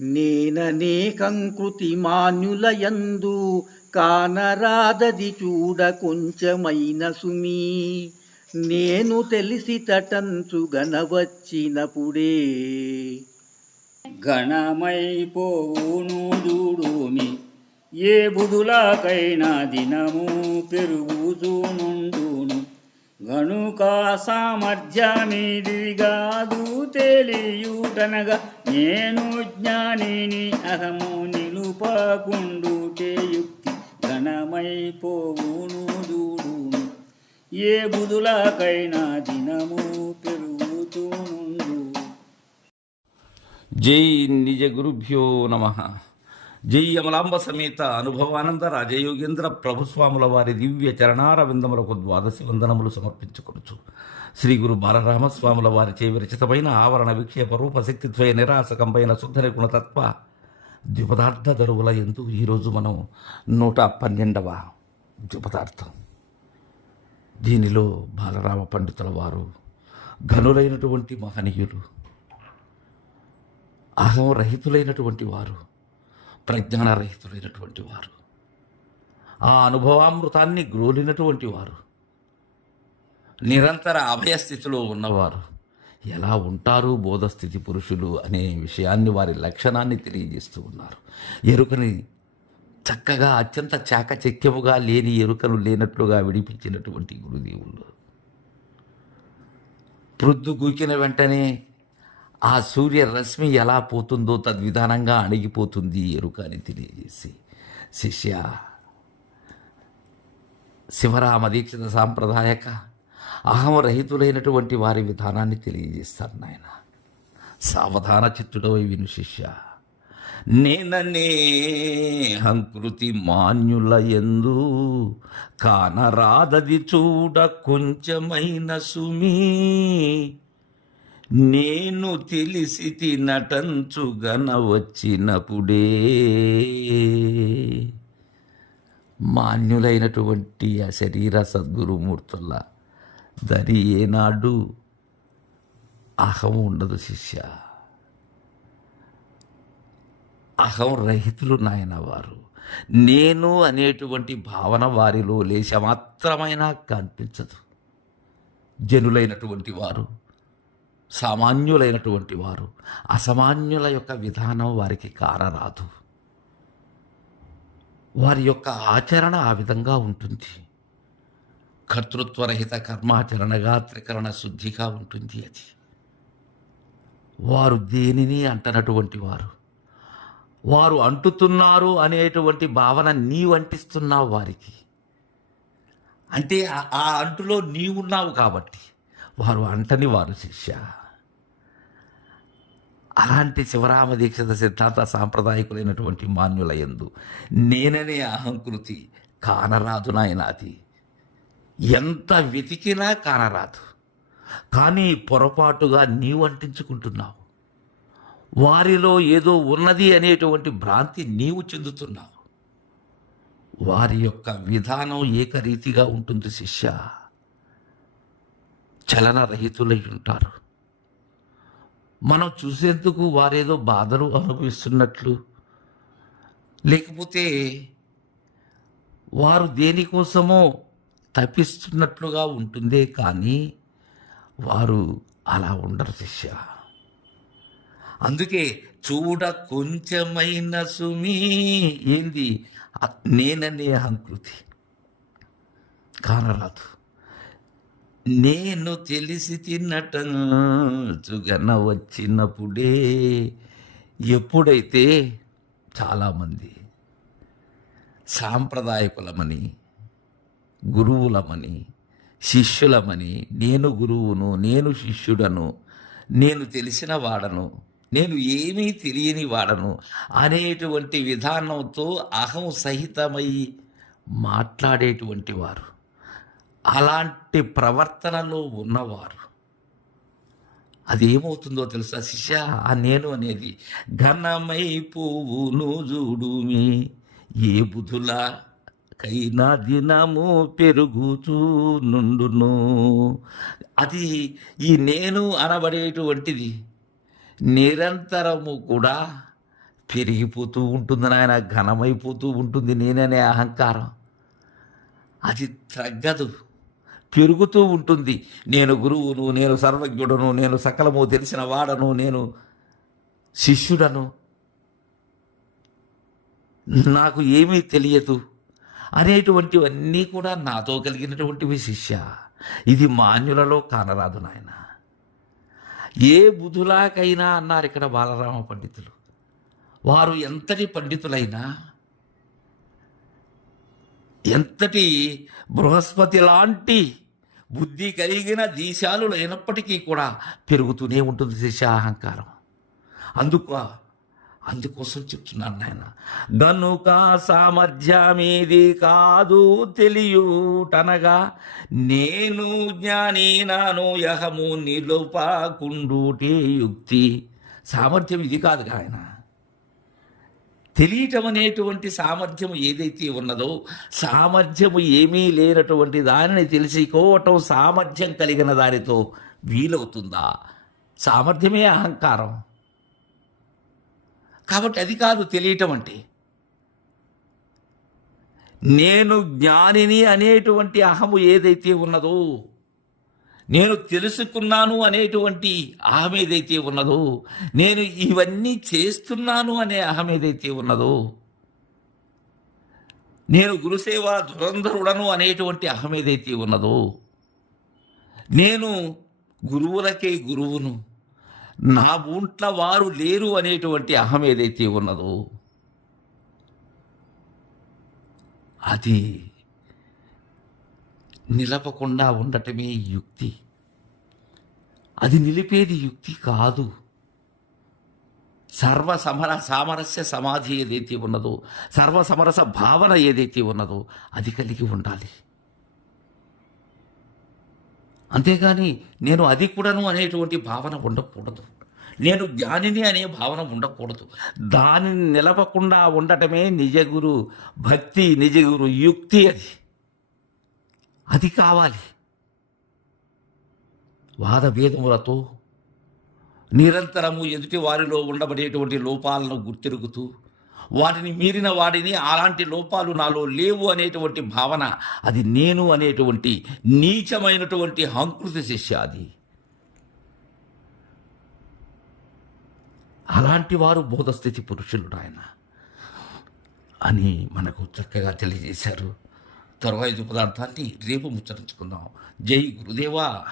నేననే కంకృతి మాన్యులయందు కానరాదది చూడ కొంచెమైన సుమీ. నేను తెలిసి తటంచు గనవచ్చినప్పుడే ఘనమైపోవును చూడుమి ఏ బుధులకైనా దినము పెరుగుతూనుండును గనుక సామర్థ్యమిదిగాదు తెలియుటనగా నేను జ్ఞానిని అహము నిలుపకుండుటే యుక్తి ఘనమైపోవును చూడుమి. ఏ బుధులకైనా దినము పెరుగుతూనుండు. జై నిజ గురుభ్యో నమ. జై అమలాంబ సమేత అనుభవానంద రాజయోగేంద్ర ప్రభుస్వాముల వారి దివ్య చరణార విందములకు ద్వాదశి వందనములు సమర్పించుకొనుచు. శ్రీ గురు బాలరామస్వాముల వారి చే విరచితమైన ఆవరణ విక్షేప రూప నిరాశకంపైన నిరాసకంపైన శుద్ధ గుణతత్వ ద్విపదార్థ దరువుల ఎందు ఈరోజు మనం నూట పన్నెండవ ద్విపదార్థం దీనిలో బాలరామ పండితుల వారు ఘనులైనటువంటి మహనీయులు అహం రహితులైనటువంటి వారు ప్రజ్ఞానరహితులైనటువంటి వారు. ఆ అనుభవామృతాన్ని గ్రోలినటువంటి వారు. నిరంతర అభయస్థితిలో ఉన్నవారు. ఎలా ఉంటారు బోధస్థితి పురుషులు అనే విషయాన్ని వారి లక్షణాన్ని తెలియజేస్తూ ఉన్నారు. ఎరుకని చక్కగా అత్యంత చాకచక్యముగా లేని ఎరుకలు లేనట్లుగా విడిపించినటువంటి గురుదేవులు. ప్రొద్దు గూకిన వెంటనే ఆ సూర్యరశ్మి ఎలా పోతుందో తద్విధానంగా అణిగిపోతుంది ఎరుక అని తెలియజేసి శిష్య శివరామ దీక్షిత సాంప్రదాయక అహమరహితులైనటువంటి వారి విధానాన్ని తెలియజేస్తారు నాయన. సావధాన చిత్తుడవై విను శిష్య. నేననే హంకృతి మాన్యుల ఎందు కానరాదది చూడ కొంచెమైన సుమీ నేను తెలిసి తినటంచుగన వచ్చినప్పుడే మాన్యులైనటువంటి ఆ శరీర సద్గురుమూర్తుల దరి ఏనాడు అహం ఉండదు శిష్య. అహం రహితులు నాయన వారు. నేను అనేటువంటి భావన వారిలో లేశ మాత్రమైనా కనిపించదు. జనులైనటువంటి వారు. సామాన్యులైనటువంటి వారు అసామాన్యుల యొక్క విధానం వారికి కారరాదు. వారి యొక్క ఆచరణ ఆ విధంగా ఉంటుంది. కర్తృత్వరహిత కర్మాచరణగా త్రికరణ శుద్ధిగా ఉంటుంది అది. వారు దేనిని అంటనటువంటి వారు? వారు అంటుతున్నారు అనేటువంటి భావన నీవు అంటిస్తున్నావు వారికి. అంటే ఆ- ఆ అంటులో నీవున్నావు కాబట్టి. వారు అంటని వారు శిష్య. అలాంటి శివరామ దీక్షిత సిద్ధాంత సాంప్రదాయకులైనటువంటి మాన్యుల ఎందు నేననే అహంకృతి కానరాదు నాయనాది. ఎంత వెతికినా కానరాదు. కానీ పొరపాటుగా నీవు అంటించుకుంటున్నావు. వారిలో ఏదో ఉన్నది అనేటువంటి భ్రాంతి నీవు చెందుతున్నావు. వారి యొక్క విధానం ఏకరీతిగా ఉంటుంది శిష్య. చలనరహితులై ఉంటారు మనం చూసేందుకు వారేదో బాధలు అనుభవిస్తున్నట్లు. లేకపోతే వారు దేనికోసమో తప్పిస్తున్నట్లుగా ఉంటుందే కానీ వారు అలా ఉండరు శిష్య. అందుకే చూడ కొంచెమైన సుమీ ఏంది? నేననే అహంకృతి కానరాదు. నేను తెలిసి తిన్నటం చుగన వచ్చినప్పుడే ఎప్పుడైతే చాలామంది సాంప్రదాయకులమని గురువులమని శిష్యులమని నేను గురువును నేను శిష్యుడను నేను తెలిసిన వాడను నేను ఏమీ తెలియని వాడను అనేటువంటి విధానంతో అహం సహితమై మాట్లాడేటువంటి వారు. అలాంటి ప్రవర్తనలో ఉన్నవారు. అది ఏమవుతుందో తెలుసా? శిష్య ఆ నేను అనేది ఘనమై పువ్వును చూడుమి ఏ బుధులా కైనా దినము పెరుగుతూ నుండును. అది ఈ నేను అనబడేటువంటిది నిరంతరము కూడా పెరిగిపోతూ ఉంటుంది నాయన ఘనమైపోతూ ఉంటుంది నేననే అహంకారం. అది తగ్గదు. పెరుగుతూ ఉంటుంది. నేను గురువును నేను సర్వజ్ఞుడను నేను సకలము తెలిసిన వాడను నేను శిష్యుడను. నాకు ఏమీ తెలియదు. అనేటువంటివన్నీ కూడా నాతో కలిగినటువంటివి శిష్య. ఇది మాన్యులలో కానరాదు నాయన. ఏ బుధులాకైనా అన్నారు ఇక్కడ బాలరామ పండితులు. వారు ఎంతటి పండితులైనా ఎంతటి బృహస్పతి లాంటి బుద్ధి కలిగిన దేశాలు లేనప్పటికీ కూడా పెరుగుతూనే ఉంటుంది దేశ అహంకారం అందుకు అందుకోసం చెప్తున్నాను నాయన. గనుక సామర్థ్యమేది కాదు తెలియుటనగా నేను జ్ఞాని నాను యహము నిలుపకుండుటే యుక్తి. సామర్థ్యం ఇది కాదు ఆయన తెలియటం అనేటువంటి సామర్థ్యం ఏదైతే ఉన్నదో సామర్థ్యము ఏమీ లేనటువంటి దానిని తెలుసుకోవటం సామర్థ్యం కలిగిన దానితో వీలవుతుందా? సామర్థ్యమే అహంకారం. కాబట్టి అది కాదు తెలియటం అంటే. నేను జ్ఞానిని అనేటువంటి అహము ఏదైతే ఉన్నదో నేను తెలుసుకున్నాను అనేటువంటి అహం ఏదైతే ఉన్నదో నేను ఇవన్నీ చేస్తున్నాను అనే అహం ఏదైతే ఉన్నదో నేను గురుసేవ ధురంధరుడను అనేటువంటి అహం ఏదైతే ఉన్నదో నేను గురువులకే గురువును నా బూంట్ల వారు లేరు అనేటువంటి అహం ఏదైతే ఉన్నదో. అది నిలపకుండా ఉండటమే యుక్తి. అది నిలిపేది యుక్తి కాదు. సర్వ సమర సామరస్య సమాధి ఏదైతే ఉన్నదో సర్వ సమరస భావన ఏదైతే ఉన్నదో అది కలిగి ఉండాలి. అంతేగాని నేను అది కూడాను అనేటువంటి భావన ఉండకూడదు. నేను జ్ఞానిని అనే భావన ఉండకూడదు. దానిని నిలపకుండా ఉండటమే నిజగురు భక్తి నిజగురు యుక్తి అది. అది కావాలి. వాదభేదములతో నిరంతరము ఎదుటి వారిలో ఉండబడేటువంటి లోపాలను గుర్తిరుగుతూ వాటిని మీరిన వాడిని అలాంటి లోపాలు నాలో లేవు అనేటువంటి భావన అది నేను అనేటువంటి నీచమైనటువంటి హంకృతి శిష్య అది. అలాంటి వారు బోధస్థితి పురుషులు ఆయన అని మనకు చక్కగా తెలియజేశారు. తరువాయి పదార్థాన్ని రేపు ముచ్చరించుకుందాం. జై గురుదేవా.